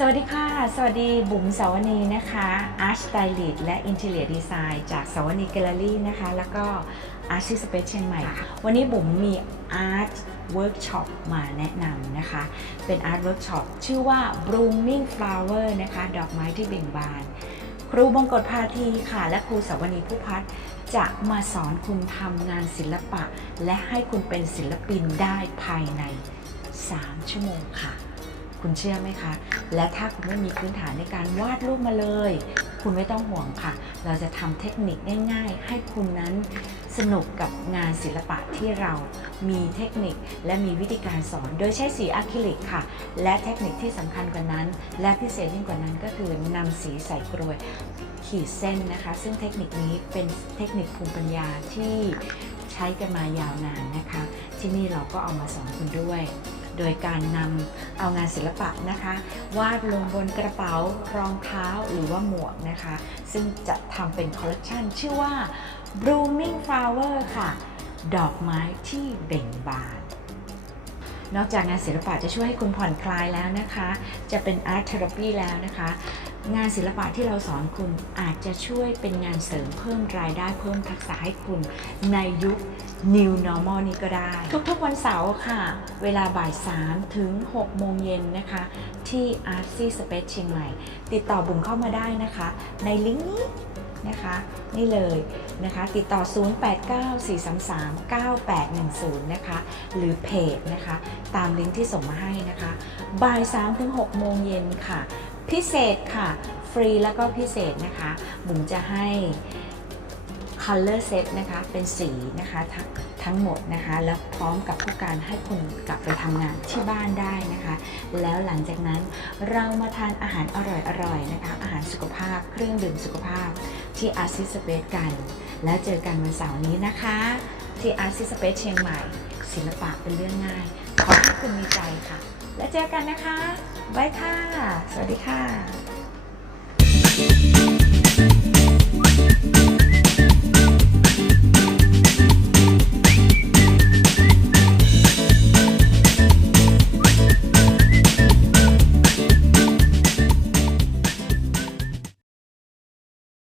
สวัสดีค่ะ สวัสดีบุ๋มสาวนีนะคะ Art Stylist และ Interior Design จากสาวนีแกลเลอรี่นะคะ แล้วก็ Art Space เชียงใหม่ วันนี้บุ๋มมี Art Workshop มาแนะนำนะคะ เป็น Art Workshop ชื่อว่า Blooming Flower นะคะ ดอกไม้ที่เบ่งบาน ครูบงกฎพาทีค่ะ และครูสาวนีผู้พัฒน์จะมาสอนคุณทำงานศิลปะ และให้คุณเป็นศิลปินได้ภายใน 3 ชั่วโมงค่ะ คุณเชื่อไหมคะ และถ้าคุณไม่มีพื้นฐานในการวาดรูปมาเลย คุณไม่ต้องห่วงค่ะ เราจะทำเทคนิคง่าย ๆ ให้คุณนั้นสนุกกับงานศิลปะที่เรามีเทคนิคและมีวิธีการสอน โดยใช้สีอะคริลิกค่ะ และเทคนิคที่สำคัญกว่านั้น และพิเศษยิ่งกว่านั้นก็คือนำสีใส่กรวยขีดเส้นนะคะ ซึ่งเทคนิคนี้เป็นเทคนิคภูมิปัญญาที่ใช้กันมายาวนานนะคะ ที่นี่เราก็เอามาสอนคุณด้วย โดยการนำเอางานศิลปะนะคะ วาดลงบนกระเป๋ารองเท้าหรือว่าหมวกนะคะ ซึ่งจะทำเป็นคอลเลกชันชื่อว่า Blooming Flower ค่ะ ดอกไม้ที่เบ่งบาน นอกจากงานศิลปะจะช่วยให้คุณผ่อนคลายแล้วนะคะ จะเป็นอาร์ตเทอราปีแล้วนะคะ งานศิลปะที่เราสอนคุณอาจจะช่วยเป็นงานเสริมเพิ่มรายได้เพิ่มทักษะให้คุณในยุค New Normal นี้ก็ได้ ทุกๆวันเสาร์ค่ะ เวลาบ่าย 3 ถึง 6 โมงเย็นนะคะ ที่ Artsy Space เชียงใหม่ ติดต่อบุ๋มเข้ามาได้นะคะ ในลิงก์นี้ นะคะ นี่เลยนะคะ ติดต่อ 0894339810 นะคะ หรือเพจนะคะ ตามลิงก์ที่ส่งมาให้นะคะบ่าย3ถึง6โมงเย็นค่ะ พิเศษค่ะ ฟรีแล้วก็พิเศษนะคะบุ๋มจะให้ color set นะคะ เป็นสีนะคะทั้งทั้งหมดนะคะ แล้วพร้อมกับผู้การให้คุณกลับไปทำงานที่บ้านได้นะคะ แล้วหลังจากนั้นเรามาทานอาหารอร่อยๆนะคะ อาหารสุขภาพ เครื่องดื่มสุขภาพ ที่อาร์ซิสเพจกัน และเจอกันวันเสาร์นี้นะคะ ที่อาร์ซิสเพจเชียงใหม่ ศิลปะเป็นเรื่องง่าย ขอให้คุณมีใจค่ะ แล้วเจอกันนะคะบายค่ะ สวัสดีค่ะ